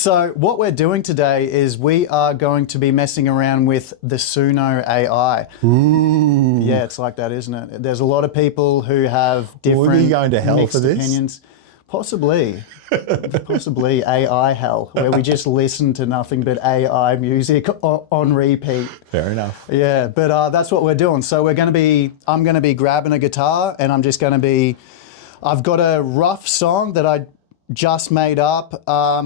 So what we're doing today is we are going to be messing around with the SUNO AI. Ooh. Yeah, it's like that, isn't it? There's a lot of people who have different Are we going to hell mixed for this? opinions. Possibly. Possibly AI hell, where we just listen to nothing but AI music on repeat. Fair enough. Yeah, but that's what we're doing. So I'm going to be grabbing a guitar and I'm just going to be, I've got a rough song that I just made up.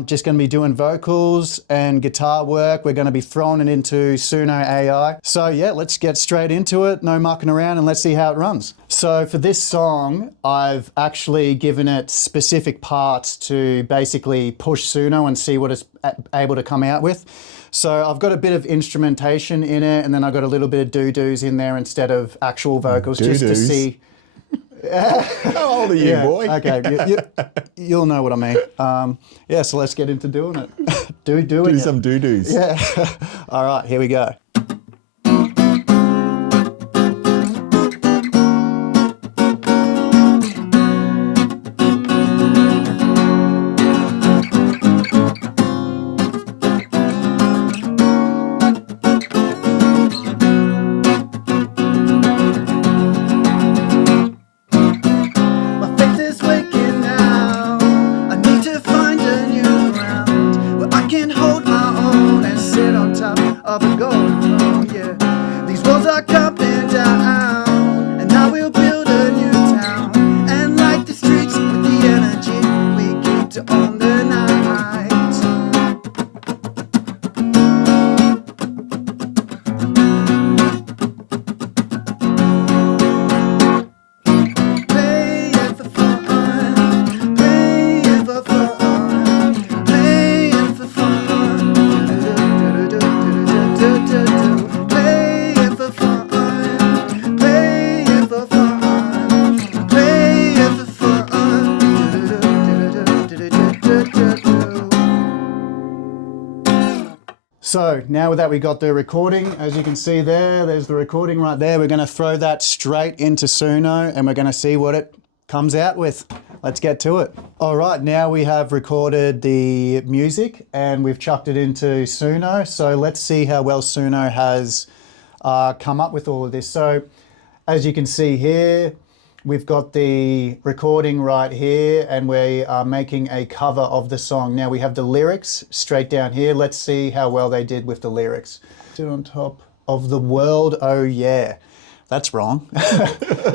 Just going to be doing vocals and guitar work. We're going to be throwing it into SUNO AI. So yeah, let's get straight into it. No mucking around and let's see how it runs. So for this song, I've actually given it specific parts to basically push SUNO and see what it's able to come out with. So I've got a bit of instrumentation in it and then I've got a little bit of doo-doos in there instead of actual vocals just to see. How old are you, boy? Okay, you'll know what I mean. Yeah, so let's get into doing it. Do some doo-doos. Yeah. All right, here we go. Of a golden throne, yeah. These walls are coming down, and I will build a new town, and light the streets with the energy we keep to own the night. Playing for fun, playing for fun, playing for fun. So now that we got the recording, as you can see there's the recording right there. We're going to throw that straight into SUNO and we're going to see what it comes out with. Let's get to it. All right, now we have recorded the music and we've chucked it into SUNO. So let's see how well SUNO has come up with all of this. So as you can see here, we've got the recording right here and we are making a cover of the song. Now we have the lyrics straight down here. Let's see how well they did with the lyrics. Sit on top of the world, oh yeah. That's wrong.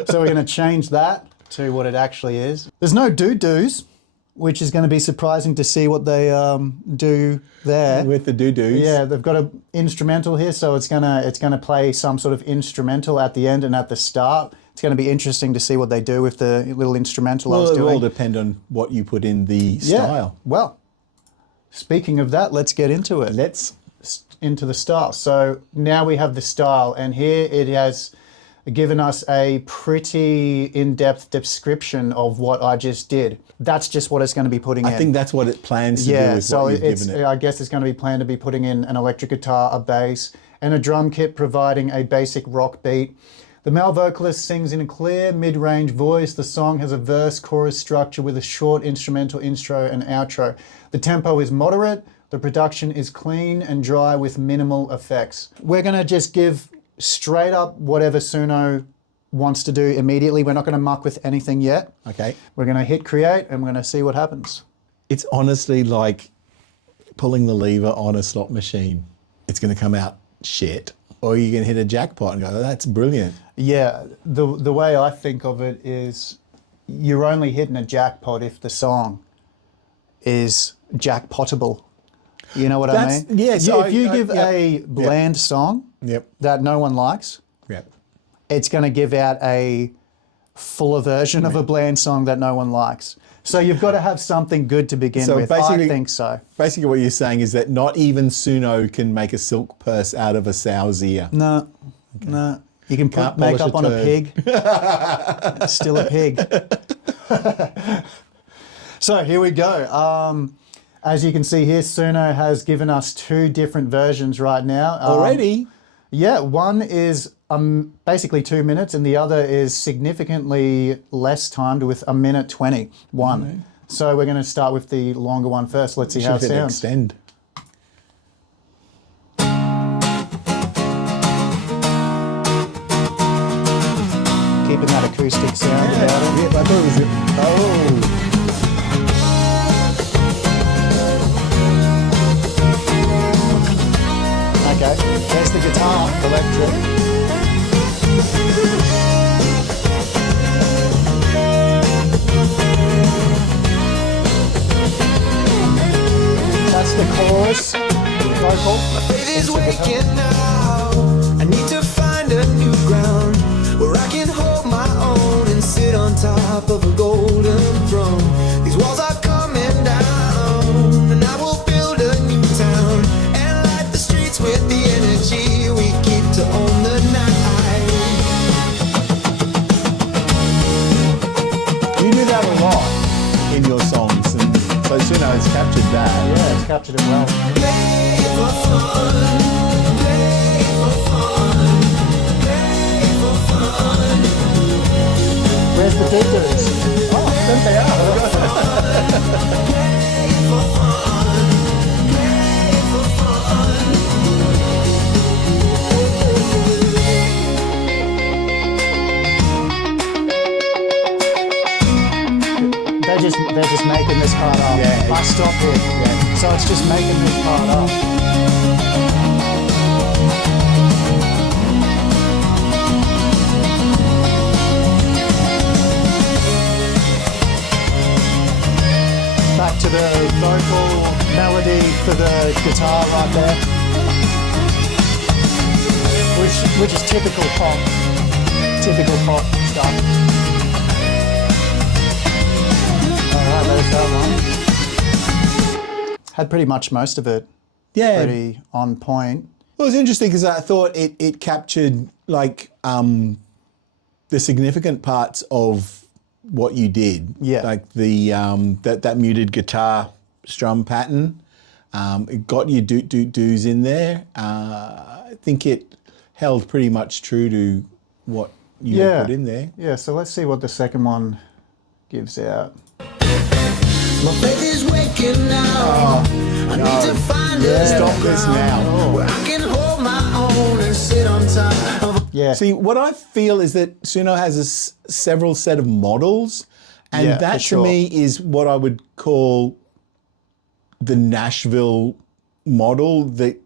So we're gonna change that to what it actually is. There's no doo-doos, which is gonna be surprising to see what they do there. With the doo-doos. Yeah, they've got an instrumental here, so it's gonna play some sort of instrumental at the end and at the start. It's going to be interesting to see what they do with the little instrumental I was doing. Well, it will depend on what you put in the style. Yeah. Well, speaking of that, let's get into it. Let's into the style. So now we have the style, and here it has given us a pretty in-depth description of what I just did. That's just what it's going to be putting in. I think that's what it plans to do with so what you've given it. I guess it's going to be planned to be putting in an electric guitar, a bass, and a drum kit providing a basic rock beat. The male vocalist sings in a clear, mid-range voice. The song has a verse-chorus structure with a short instrumental intro and outro. The tempo is moderate. The production is clean and dry with minimal effects. We're going to just give straight up whatever SUNO wants to do immediately. We're not going to muck with anything yet. Okay. We're going to hit create and we're going to see what happens. It's honestly like pulling the lever on a slot machine. It's going to come out shit. Or you can hit a jackpot and go, oh, that's brilliant. Yeah, the way I think of it is you're only hitting a jackpot if the song is jackpotable. You know what I mean? Yeah. So if you give a bland song that no one likes, it's going to give out a fuller version of a bland song that no one likes. So you've got to have something good to begin with. I think so. Basically what you're saying is that not even SUNO can make a silk purse out of a sow's ear. No, no. You can put makeup on a pig. It's still a pig. So here we go. As you can see here, SUNO has given us two different versions right now. Already? Yeah, one is basically 2 minutes and the other is significantly less timed with 1:20. So we're going to start with the longer one first. Let's see how it Should hit sounds. extend. Keeping that acoustic sound about it. Yeah, I thought it was. Okay, there's the guitar, electric. That's the chorus vocal. My faith is waking now. I need to find a new ground where I can hold my own and sit on top of a golden throne. These walls are coming down, and I will build a new town and light the streets with the energy we keep to own the night. You do that a lot in your songs, and so SUNO has captured that. Yeah, it's captured it well. Play for fun, play for fun, play for fun. Where's the deep dudes? Oh, there they are. Play for fun, play for fun. They're just making this part up. Yeah. I stop here. Yeah. So it's just making this part up. Back to the vocal melody for the guitar right there. Which is typical pop. Typical pop stuff. Alright, there's that one. Had pretty much most of it. Yeah. Pretty on point. Well, it was interesting because I thought it captured like the significant parts of what you did. Yeah. Like the that muted guitar strum pattern. It got your do's in there. I think it held pretty much true to what you had put in there. Yeah, so let's see what the second one gives out. My faith is waking now. I need to find a Stop new this ground now. where I can hold my own and sit on top of a Yeah. See, what I feel is that SUNO has several set of models, and Yeah, that for sure. to me is what I would call the Nashville model, the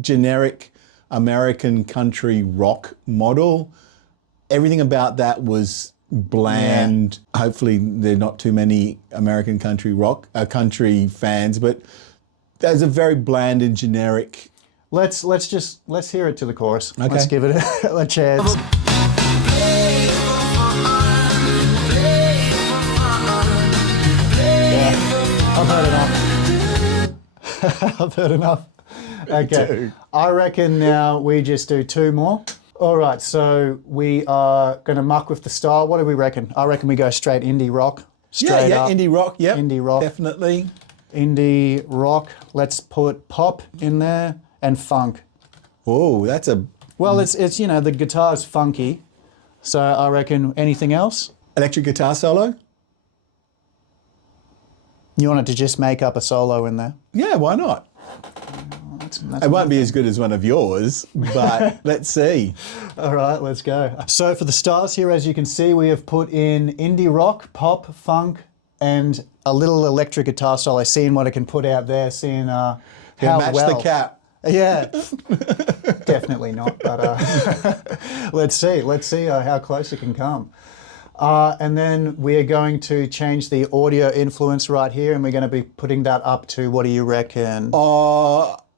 generic American country rock model. Everything about that was bland. Hopefully, there are not too many American country rock country fans, but there's a very bland and generic. Let's hear it to the chorus. Okay. Let's give it a chance. Yeah, I've heard enough. I've heard enough. Okay, too. I reckon now we just do two more. All right, so we are going to muck with the style. What do we reckon? I reckon we go straight indie rock. Straight up. Indie rock. Yep, Indie rock. definitely. Indie rock. Let's put pop in there and funk. Oh, that's a Well, it's you know, the guitar's funky, so I reckon anything else? electric guitar solo. You wanted to just make up a solo in there? Yeah, why not? That's It won't be as good as one of yours, but let's see. all right, let's go. So for the stars here, as you can see, we have put in indie rock, pop, funk, and a little electric guitar solo. Seeing what I can put out there, seeing how Match well. the cap. Yeah, definitely not. But let's see how close it can come. And then we are going to change the audio influence right here, and we're going to be putting that up to, what do you reckon?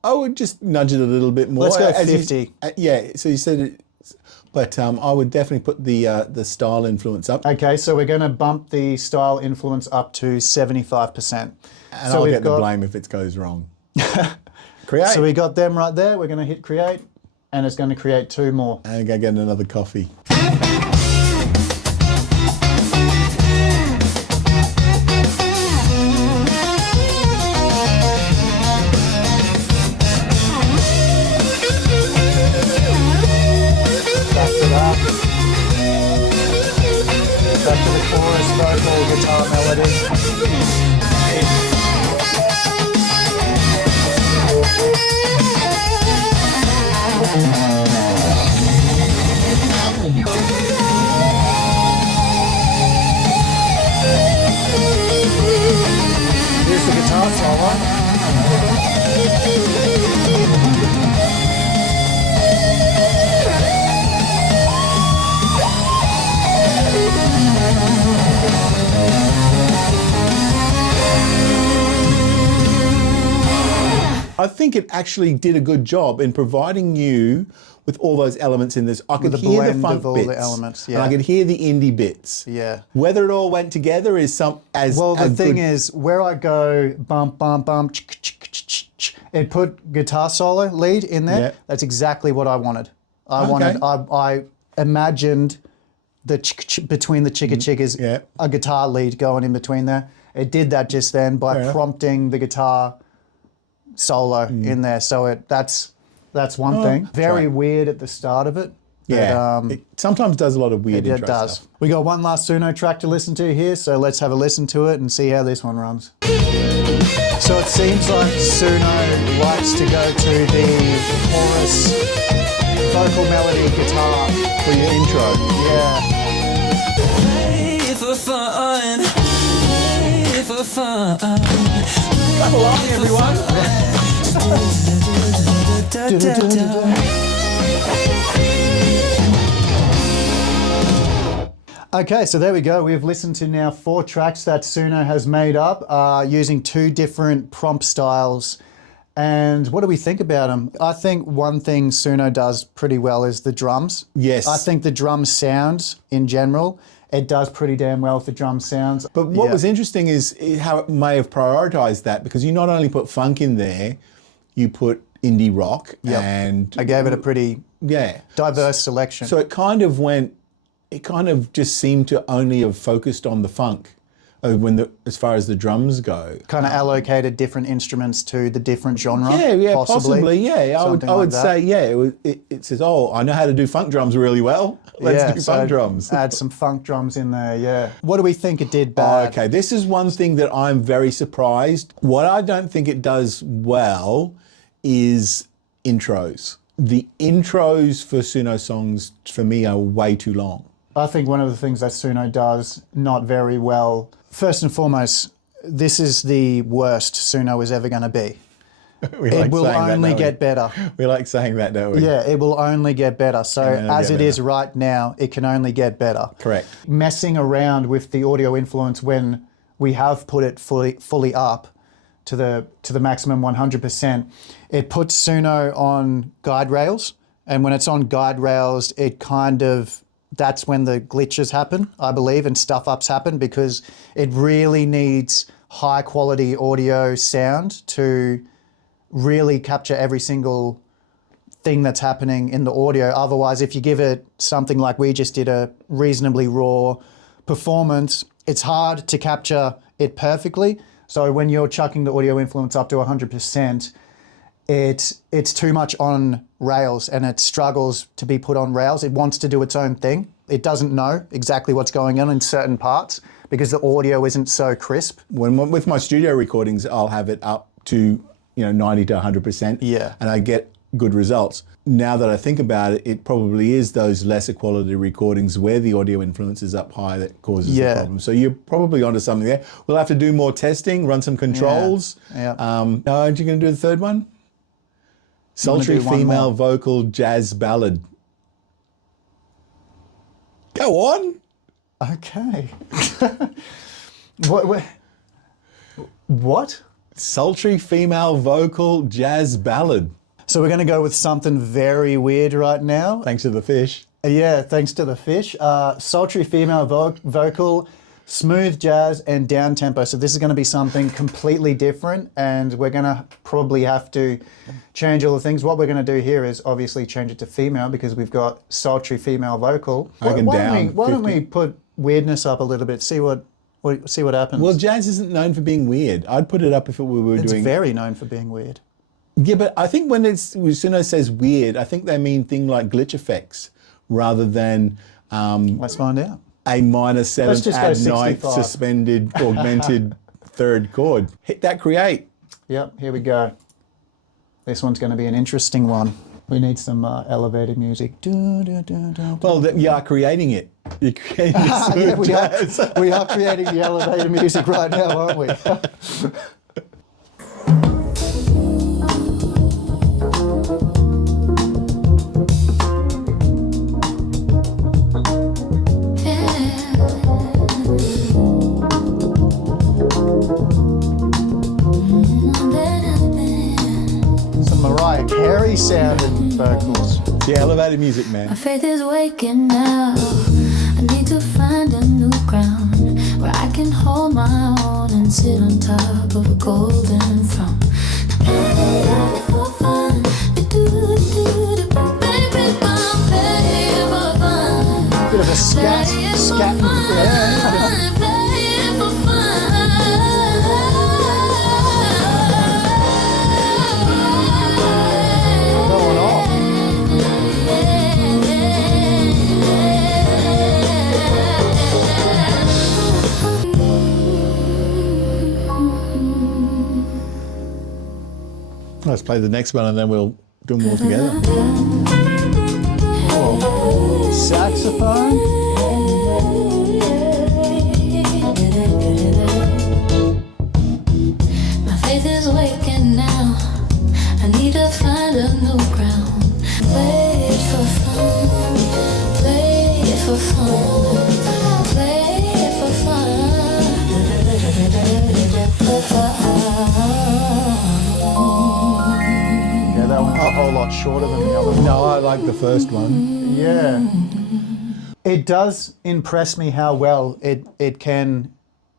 I would just nudge it a little bit more. Let's go As you- 50. Yeah, so you said it, but I would definitely put the style influence up. Okay, so we're going to bump the style influence up to 75%. And so I'll we've get the got- blame if it goes wrong. Create. So we got them right there. We're going to hit create, and it's going to create two more. And go get another coffee. Back to that. Back to the chorus, vocal, guitar melody. I think it actually did a good job in providing you with all those elements in this. I could the hear the blend funk of all bits, the elements, and I could hear the indie bits. Yeah. Whether it all went together is some as Well, the a thing good, is, where I go bump, bump, bump, it put guitar solo lead in there. Yeah. That's exactly what I wanted. Okay. I imagined the between the chicka chickas, Yeah. a guitar lead going in between there. It did that just then by Fair enough. prompting the guitar solo in there. So that's one thing. Very right. weird at the start of it. yeah. But, It sometimes does a lot of weird it intro does. stuff. We got one last Suno track to listen to here, so let's have a listen to it and see how this one runs. So it seems like Suno likes to go to the chorus, vocal melody, guitar. For your intro. Yeah. Play for fun. Play for fun. Clap along, everyone. Okay, so there we go. We've listened to now 4 tracks that Suno has made up using 2 different prompt styles. And what do we think about them? I think one thing Suno does pretty well is the drums. Yes. I think the drum sounds in general, it does pretty damn well with the drum sounds. But what Yeah. was interesting is how it may have prioritized that, because you not only put funk in there, you put indie rock Yep. and I gave it a pretty yeah. diverse selection. So it kind of just seemed to only have focused on the funk as far as the drums go. Kind of allocated different instruments to the different genre. Yeah, possibly. Yeah, I would Something like say, that. yeah. It says, oh, I know how to do funk drums really well. Let's do so funk drums. Add some funk drums in there, yeah. What do we think it did bad? Okay, this is one thing that I'm very surprised. What I don't think it does well is intros. The intros for Suno songs, for me, are way too long. I think one of the things that Suno does not very well, first and foremost, this is the worst Suno is ever going to be. We It like will saying that, only don't we? get better. We like saying that, don't we? Yeah, it will only get better. So only as get it is right now, it can only get better. Correct. Messing around with the audio influence when we have put it fully up to the maximum 100%, it puts Suno on guide rails, and when it's on guide rails, it kind of, that's when the glitches happen, I believe, and stuff ups happen, because it really needs high quality audio sound to really capture every single thing that's happening in the audio. Otherwise, if you give it something like we just did, a reasonably raw performance, it's hard to capture it perfectly. So when you're chucking the audio influence up to 100%, it's too much on rails, and it struggles to be put on rails. It wants to do its own thing. It doesn't know exactly what's going on in certain parts because the audio isn't so crisp. With my studio recordings, I'll have it up to 90 to 100%. Yeah. And I get good results. Now that I think about it, it probably is those lesser quality recordings where the audio influence is up high that causes the problem. So you're probably onto something there. We'll have to do more testing, run some controls. Yeah. Aren't you going to do the third one? Sultry do one female more. vocal jazz ballad. Go on. Okay. What? Sultry female vocal jazz ballad. So we're going to go with something very weird right now. Thanks to the fish. Yeah, thanks to the fish. Sultry female vocal, smooth jazz, and down tempo. So this is going to be something completely different, and we're going to probably have to change all the things. What we're going to do here is obviously change it to female because we've got sultry female vocal. I can down Why don't 50. we put weirdness up a little bit? See what happens. Well, jazz isn't known for being weird. I'd put it up if we were it's doing. very known for being weird. Yeah, but I think when Suno says weird, I think they mean thing like glitch effects rather than Let's find out. a minor seventh just go add ninth 65. suspended augmented third chord. Hit that create. Yep, here we go. This one's going to be an interesting one. We need some elevated music. Du, du, du, du, du. Well, you are creating it. You're creating the smooth Yeah, jazz. we are creating the elevator music right now, aren't we? some Mariah Carey sounded vocals. The elevator music, man. My faith is waking now. I need to find a new ground where I can hold my own and sit on top of a golden throne. For fun. Bit of a scat, yeah. Going off. Let's play the next one and then we'll do them all together. Oh, saxophone. My faith is waking now. I need to find a new ground. Play it for fun. Play it for fun. Play it for fun. Yeah, that one's a whole lot shorter than the other one. No, I like the first one. Yeah. It does impress me how well it can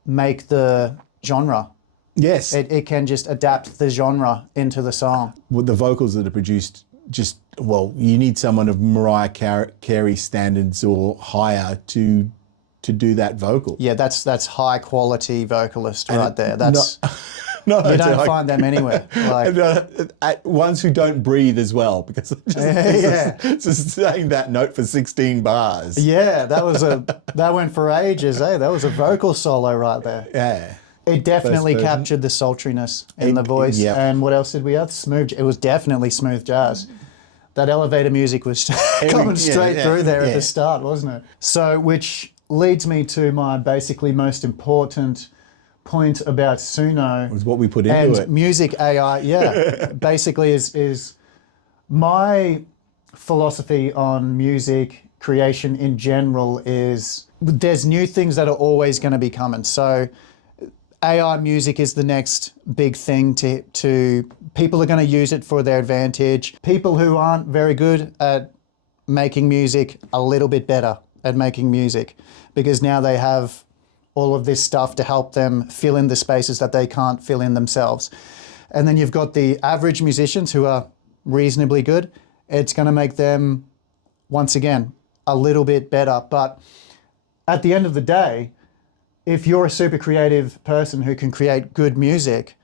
make the genre. Yes. It can just adapt the genre into the song. With the vocals that are produced, just, well, you need someone of Mariah Carey standards or higher to do that vocal. Yeah, that's high quality vocalist right there. That's No, you don't like- find them anywhere. Like, ones who don't breathe as well, because just saying that note for 16 bars. yeah, that went for ages, eh? That was a vocal solo right there. Yeah. It definitely version. captured the sultriness in the voice. yep. And what else did we have? Smooth. It was definitely smooth jazz. That elevator music was coming straight through there at the start, wasn't it? So, which leads me to my basically most important point about SUNO. Was what we put into and it. music AI. Yeah, basically is my philosophy on music creation in general is there's new things that are always going to be coming. So AI music is the next big thing to people are going to use it for their advantage. People who aren't very good at making music a little bit better at making music because now they have all of this stuff to help them fill in the spaces that they can't fill in themselves. And then you've got the average musicians who are reasonably good. It's going to make them, once again, a little bit better. But at the end of the day, if you're a super creative person who can create good music,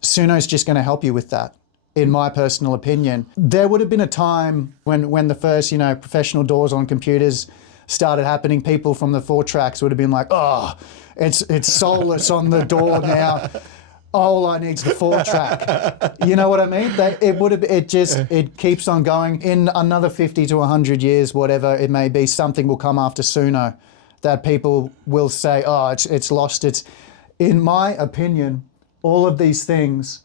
SUNO's just going to help you with that, in my personal opinion. There would have been a time when the first, professional DAWs on computers started happening, people from the 4-tracks would have been like, oh, it's soulless on the DAW now. All I need is the 4-track. You know what I mean? It keeps on going. In another 50 to 100 years, whatever it may be, something will come after SUNO that people will say, oh, it's lost its. In my opinion, all of these things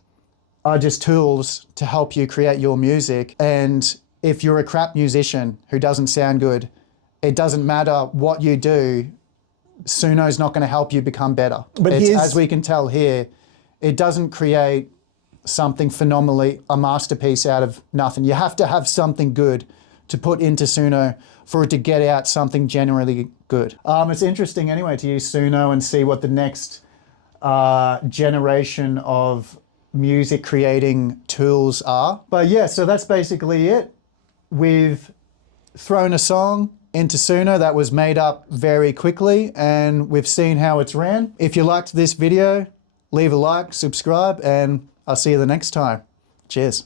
are just tools to help you create your music. And if you're a crap musician who doesn't sound good, it doesn't matter what you do, SUNO's not going to help you become better. But as we can tell here, it doesn't create something phenomenally, a masterpiece out of nothing. You have to have something good to put into SUNO for it to get out something generally good. It's interesting anyway to use SUNO and see what the next generation of music creating tools are. But yeah, so that's basically it. We've thrown a song into SUNO that was made up very quickly and we've seen how it's ran. If you liked this video, leave a like, subscribe, and I'll see you the next time. Cheers.